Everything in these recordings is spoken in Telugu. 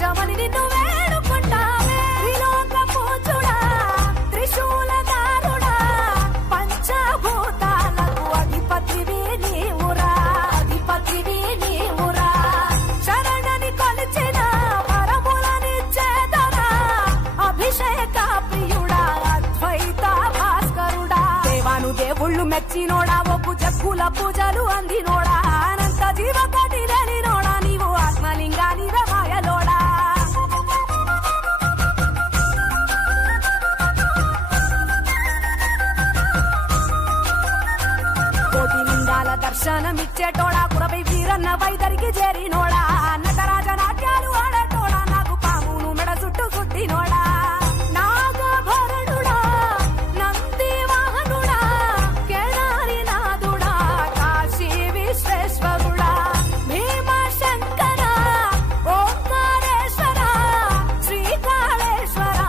రక్షించమని నిన్ను వేడుకుంటామే. త్రిలోక పూజుడా, త్రిశూలధారుడా, పంచభూతాలకు అధిపతివి నీవురా, అధిపతివి నీవురా. శరణని కొలిచిన వరములనిచ్చేదరా, అభిషేక ప్రియుడా, అద్వైత భాస్కరుడా. దేవాను దేవుళ్ళు మెచ్చినోడా, ఒప్పు జగ్గుల పూజలు అందినోడా, అనంత జీవకోటి లేనినోడా, నీవు ఆత్మలింగాని రమాయలోడా. కోటి లింగాల దర్శనమిచ్చేటోడా, కురవై వీరన్న వైదరికి చేరినోడా, నటరాజ నాట్యాలు ఆడేటోడా, నాకు పామును మెడ చుట్టూ కుట్టినోడా. నాగభరణుడా, నంది వాహనుడా, కేదారి నాథుడా, కాశీ విశ్వేశ్వరుడా, భీమశంకర, ఓంకారేశ్వర, శ్రీకాళేశ్వర,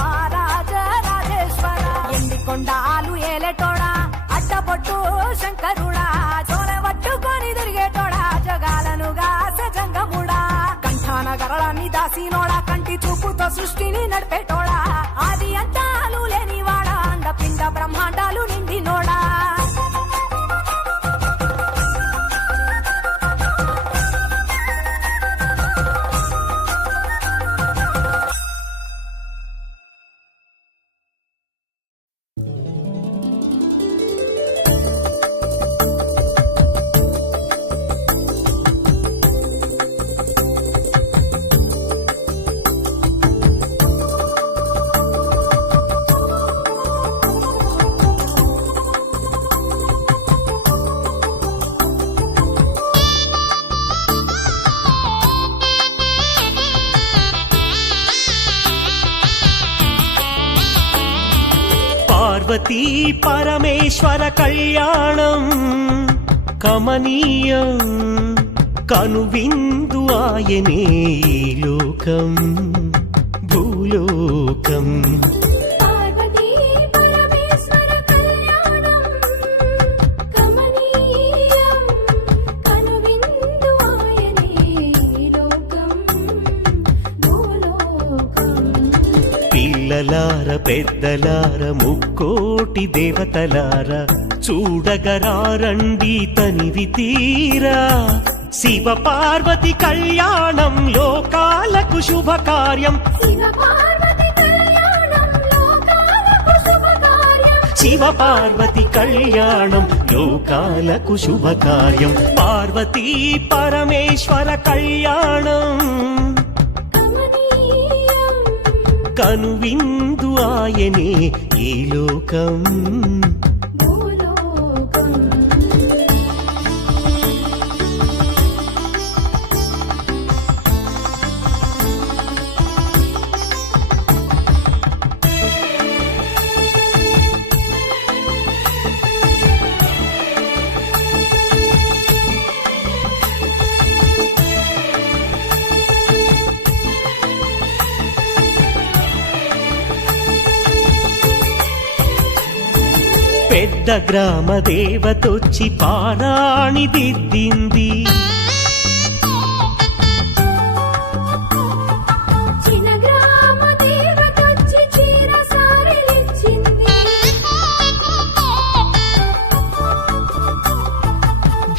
మహారాజ రాజేశ్వర. ఎండికొండాలు ఏలేటోడా, అడ్డబొట్టు శంకరుడా, చోరవట్టుకొని తిరిగేటోడా, జగాలను గాసె జంగముడా. కంఠాన గరళాన్ని దాసినోడా, కంటి చూపుతో సృష్టిని నడిపేటోడా, ఆది అంతాలు లేనివాడా, అండపిండ బ్రహ్మాండాలు నిండినోడా. పార్వతీ పరమేశ్వర కళ్యాణం కమనీయం, కనువిందు ఆయనే ఈ లోకం భూలోకం. పార్వతీ పరమేశ్వర కళ్యాణం కమనీయం, కనువిందు ఆయనే ఈ లోకం భూలోకం. పిల్లలార పెద్దలార ముక్కోటి దేవతలార, చూడగరారండి తనివి తీరా. శివ పార్వతి కళ్యాణం లోకాలకు శుభకార్యం, శివ పార్వతి కళ్యాణం లోకాలకు శుభకార్యం. శివ పార్వతి కళ్యాణం లోకాలకు శుభకార్యం. పార్వతీ పరమేశ్వర కళ్యాణం కమనీయం, కనువిందు ఆయనే ఈ లోకం భూలోకం. పెద్ద గ్రామ దేవతొచ్చి పారాణి దిద్దింది. చిన్న గ్రామ దేవతొచ్చి చీర సారెలిచ్చింది.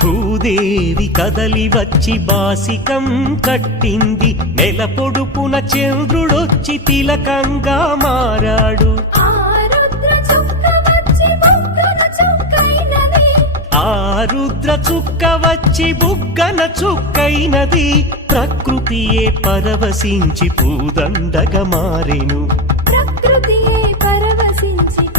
భూదేవి కదలి వచ్చి బాసికం కట్టింది. నెల పొడుపున చంద్రుడొచ్చి తిలకంగా మారాడు. ఆ రుద్ర చుక్క వచ్చి బుగ్గన చుక్కైనది. ఆ రుద్ర చుక్క వచ్చి బుగ్గన చుక్కైనది. ప్రకృతియే పరవశించి పూదండగా మారెను. ప్రకృతి